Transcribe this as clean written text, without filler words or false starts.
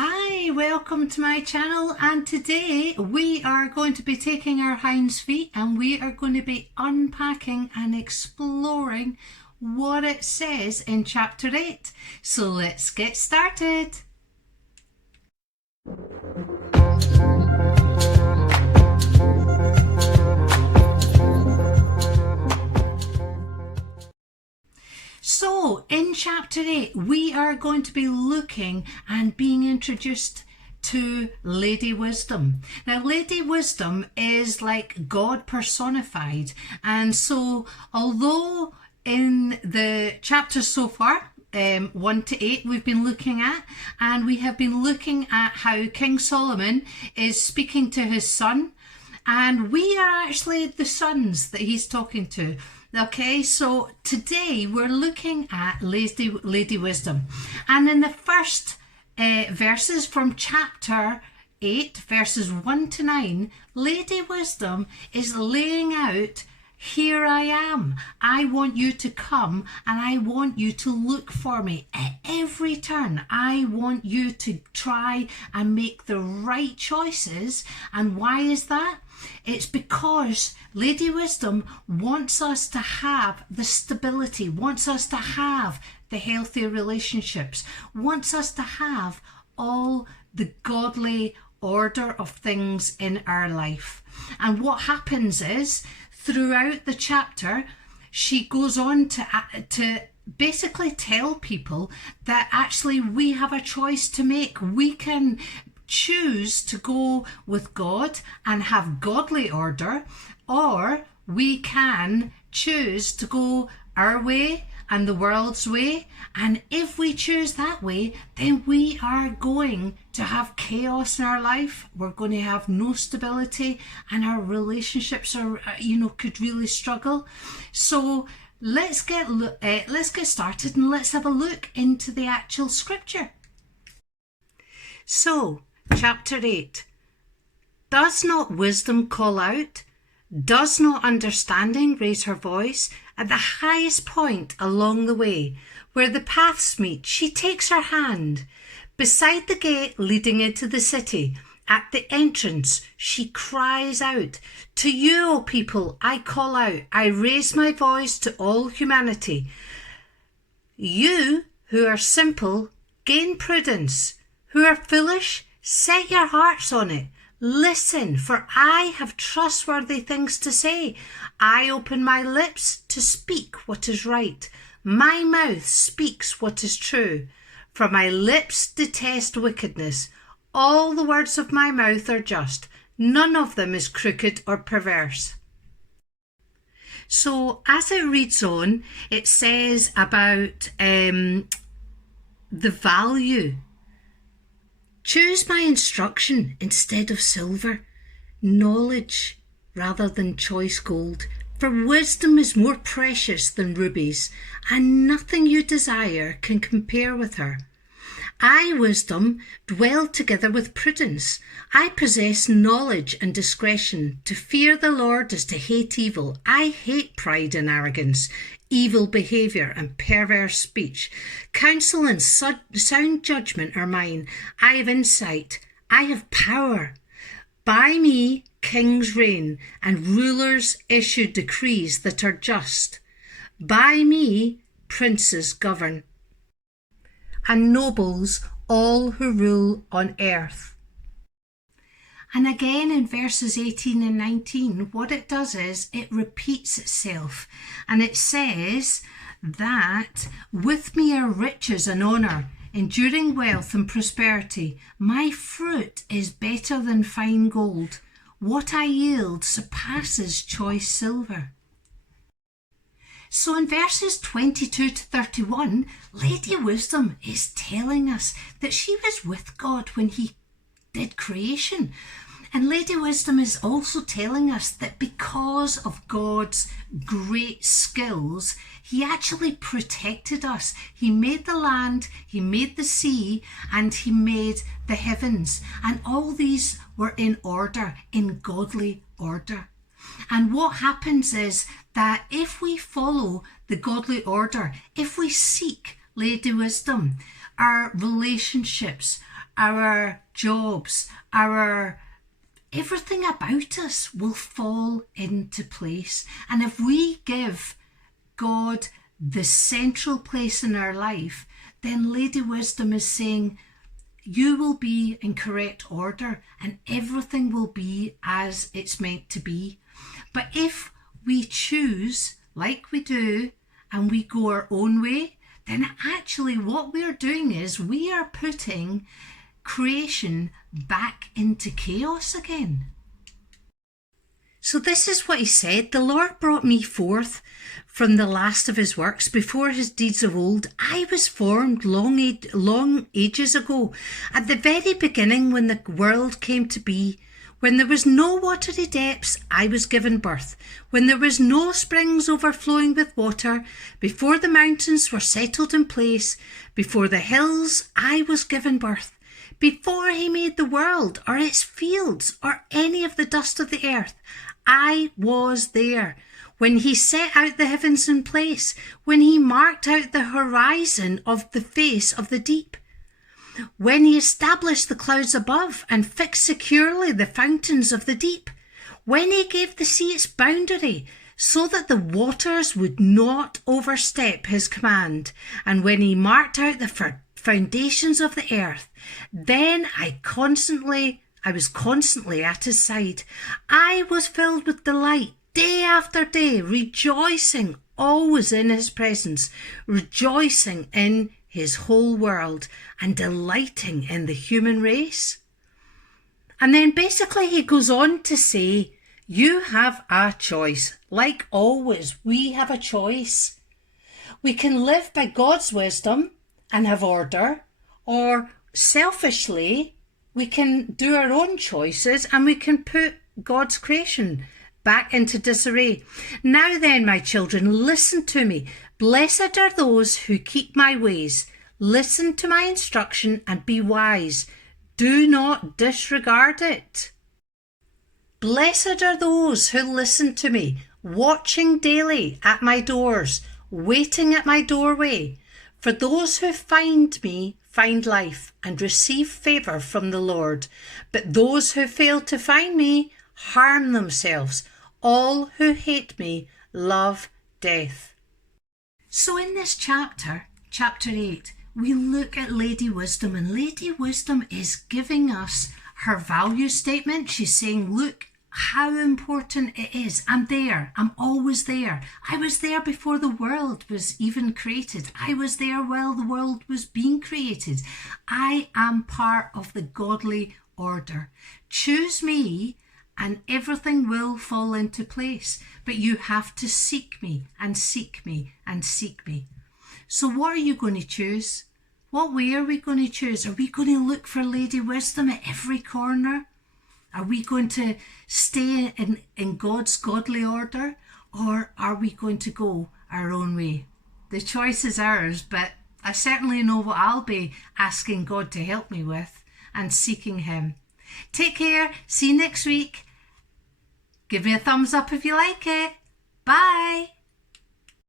Hi, welcome to my channel, and today we are going to be taking our hinds feet and we are going to be unpacking and exploring what it says in chapter 8. So let's get started. So in chapter 8 we are going to be looking and being introduced to Lady Wisdom. Now Lady Wisdom is like God personified, and so although in the chapters so far 1 to 8 we've been looking at, and we have been looking at how King Solomon is speaking to his son, and we are actually the sons that he's talking to. Okay, so today we're looking at Lady Wisdom, and in the first verses from chapter 8, verses 1 to 9, Lady Wisdom is laying out, here I am. I want you to come and I want you to look for me at every turn. I want you to try and make the right choices. And why is that? It's because Lady Wisdom wants us to have the stability, wants us to have the healthy relationships, wants us to have all the godly order of things in our life. And what happens is, throughout the chapter, she goes on to basically tell people that actually we have a choice to make. We can choose to go with God and have godly order, or we can choose to go our way and the world's way. And if we choose that way, then we are going to have chaos in our life. We're going to have no stability, and our relationships are, could really struggle. So let's get started and let's have a look into the actual scripture. So, chapter 8. Does not wisdom call out? Does not understanding raise her voice? At the highest point along the way, where the paths meet, she takes her hand. Beside the gate leading into the city, at the entrance, she cries out, to you, O people, I call out. I raise my voice to all humanity. You who are simple, gain prudence. Who are foolish, set your hearts on it. Listen, for I have trustworthy things to say. I open my lips to speak what is right. My mouth speaks what is true. For my lips detest wickedness. All the words of my mouth are just. None of them is crooked or perverse. So as it reads on, it says about the value. Choose my instruction instead of silver, knowledge rather than choice gold. For wisdom is more precious than rubies, and nothing you desire can compare with her. I, wisdom, dwell together with prudence. I possess knowledge and discretion. To fear the Lord is to hate evil. I hate pride and arrogance, evil behaviour and perverse speech. Counsel and sound judgment are mine. I have insight. I have power. By me kings reign, and rulers issue decrees that are just. By me princes govern, and nobles all who rule on earth. And again in verses 18 and 19, what it does is it repeats itself, and it says that with me are riches and honour, enduring wealth and prosperity. My fruit is better than fine gold. What I yield surpasses choice silver. So in verses 22 to 31, Lady Wisdom is telling us that she was with God when he did creation. And Lady Wisdom is also telling us that because of God's great skills, he actually protected us. He made the land, he made the sea, and he made the heavens. And all these were in order, in godly order. And what happens is that if we follow the godly order, if we seek Lady Wisdom, our relationships, our jobs, our everything about us will fall into place. And if we give God the central place in our life, then Lady Wisdom is saying, you will be in correct order and everything will be as it's meant to be. But if we choose, like we do, and we go our own way, then actually what we're doing is we are putting creation back into chaos again. So this is what he said: the Lord brought me forth from the last of his works, before his deeds of old. I was formed long ages ago, at the very beginning, when the world came to be. When there was no watery depths, I was given birth. When there was no springs overflowing with water, before the mountains were settled in place, before the hills, I was given birth. Before he made the world, or its fields, or any of the dust of the earth, I was there. When he set out the heavens in place, when he marked out the horizon of the face of the deep, when he established the clouds above and fixed securely the fountains of the deep, when he gave the sea its boundary, so that the waters would not overstep his command, and when he marked out the foundations of the earth, then I was constantly at his side. I was filled with delight day after day, rejoicing always in his presence, rejoicing in his whole world and delighting in the human race. And then basically he goes on to say, you have a choice. Like always, we have a choice. We can live by God's wisdom and have order, or selfishly, we can do our own choices and we can put God's creation back into disarray. Now then, my children, listen to me. Blessed are those who keep my ways. Listen to my instruction and be wise. Do not disregard it. Blessed are those who listen to me, watching daily at my doors, waiting at my doorway. For those who find me find life and receive favour from the Lord. But those who fail to find me harm themselves. All who hate me love death. So in this chapter 8, we look at Lady Wisdom, and Lady Wisdom is giving us her value statement. She's saying, look how important it is. I'm there. I'm always there. I was there before the world was even created. I was there while the world was being created. I am part of the godly order. Choose me and everything will fall into place. But you have to seek me and seek me and seek me. So what are you going to choose? What way are we going to choose? Are we going to look for Lady Wisdom at every corner? Are we going to stay in God's godly order? Or are we going to go our own way? The choice is ours, but I certainly know what I'll be asking God to help me with and seeking him. Take care. See you next week. Give me a thumbs up if you like it. Bye.